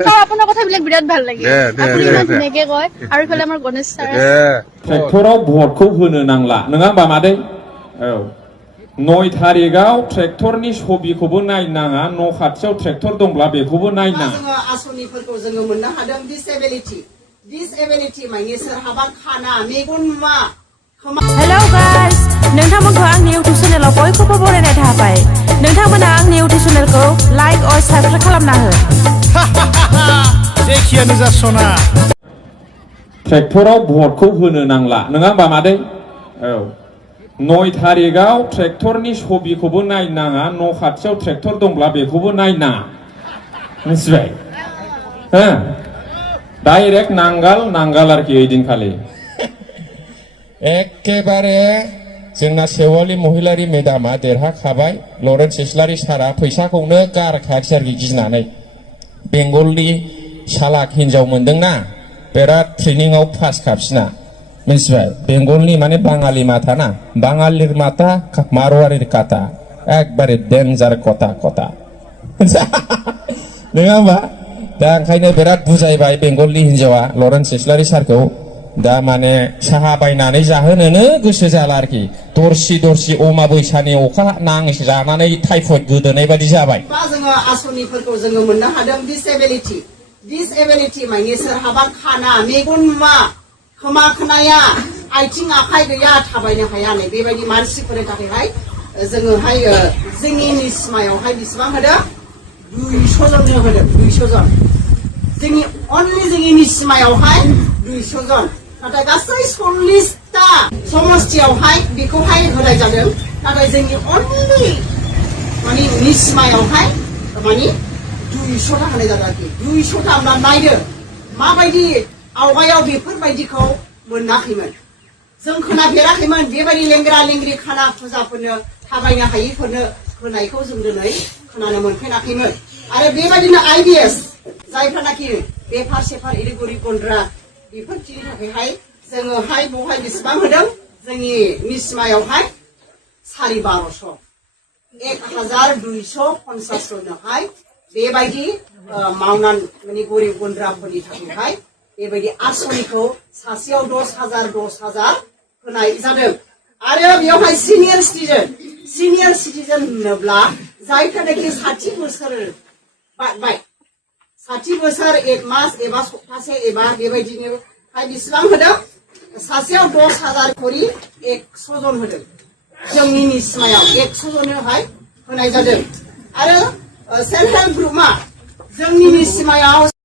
আপোনাৰ কথাবিলাক বিৰাট ভাল লাগে আপুনি ইমান ধুনীয়াকে কয় আৰু ইফালে আমাৰ গণেশ ছাৰ ट्रेक्टराव भटखौ होनो नांला नङा होमबा मादै औ 9 तारिखआव ट्रेक्टरनि छबिखौबो नायनाङा न' खाथियाव ट्रेक्टर दंब्ला बेखौबो नायनाङा जोङो आसनिफोरखौ जोङो मोननो हादों डिसेबिलिटि माने सोरहाबा खाना मेगन मा हेलौ गाइस नोंथांमोनखौ आंनि इउटिउब चेनेलाव बयखौबो बरायनाय थाबाय नोंथांमोना आंनि इउटिउब चेनेलखौ लाइक और साबस्क्राइब खालामना हो जेखियानो जासना ट्रेक्टराव भटखौ होनो नांला नङा होमबा मादै औ 9 तारिखआव ट्रेक्टरनि छबिखौबो नायनाङा न' खाथियाव ट्रेक्टर दंब्ला बेखौबो नायनाङा मिथिबाय हो डाइरेक्ट नांगाल आरोखि ओइदिनखालि एखेबारे जोंना सेवालि महिलारि मेदामा देरहाखाबाय लरेन्स इस्लारि सारा फैसाखौनो गारखायाखै आरोखि गिनानै बेंगलनि सालाक हिनजाव मोनदोंना बिराद ट्रेनिंआव पास खाबसिना मिथिबाय बेंगलनि माने बाङालि माथा ना बाङालिर माथा मारवारिर काटा एकबारे डेन्जार कथा नङा होमबा दा ओंखायनो बिराद बुजायबाय बेंगलनि हिनजावा लरेन्स इस्लारि सारखौ दा माने साहा बायनानै जाहोनोनो गोसो जाला आरोखि दरसि अमा बैसानि अखा नांसो जानानै टाइफयड गोदोनाय बायदि जाबाय जोङो आसनिफोरखौ जोङो मोननो हादों डिसेबिलिटि माने सोरहाबा खाना मेगन मा खोमा खोनाया आथिं आखाइ गैया थाबायनो हाया नै बेबायदि मानसिफोरनि थाखायहाय जोङोहाय जोंनि निस्मायावहाय बेसेबां होदों 200 जन होदों 200 जन जोंनि निस्मायावहाय 200 जन नाथाय गासै 40टा समस्थियावहाय बेखौहाय होनाय जादों नाथाय जोंनि अनलि माने निस्मायावहाय माने 200टा होनाय जादों आरोखि 200टा होनबा नायदो माबायदि आवगायाव बेफोरबायदिखौ मोनाखैमोन जों खोनाफेराखैमोन बेबायदि लेंग्रा लेंग्रि खाना फुजाफोरनो थाबायनो हायिफोरनो होनायखौ जों दिनै खोनानो मोनफेराखैमोन आरो बेबायदिनो IBS जायफ्रानाखि बेफार सेफार इरि गरिब गुन्द्रा बेफोरनि थाखायहाय जोङोहाय बहाय बेसेबां होदों जोंनि निस्मायावहाय 1250 1250 जननोहाय बेबायदि मावनानै माने गरिब गुन्द्राफोरनि थाखायहाय बेबायदि आसनिखौ सासेयाव 10,000 होनाय जादों आरो बेयावहाय सिनियर सिटिजेन होनोब्ला जायफ्रानाखि 60 बोसोर बारबाय 60 बोसोर 1 मास एबा सप्तासे एबा बेबायदिनो बेसेबां होदों सासेयाव 10,000 करि 100 जन होदों जोंनि निस्मायाव 100 जननोहाय होनाय जादों आरो सेल्फ हेल्प ग्रुपआ जोंनि निस्मायाव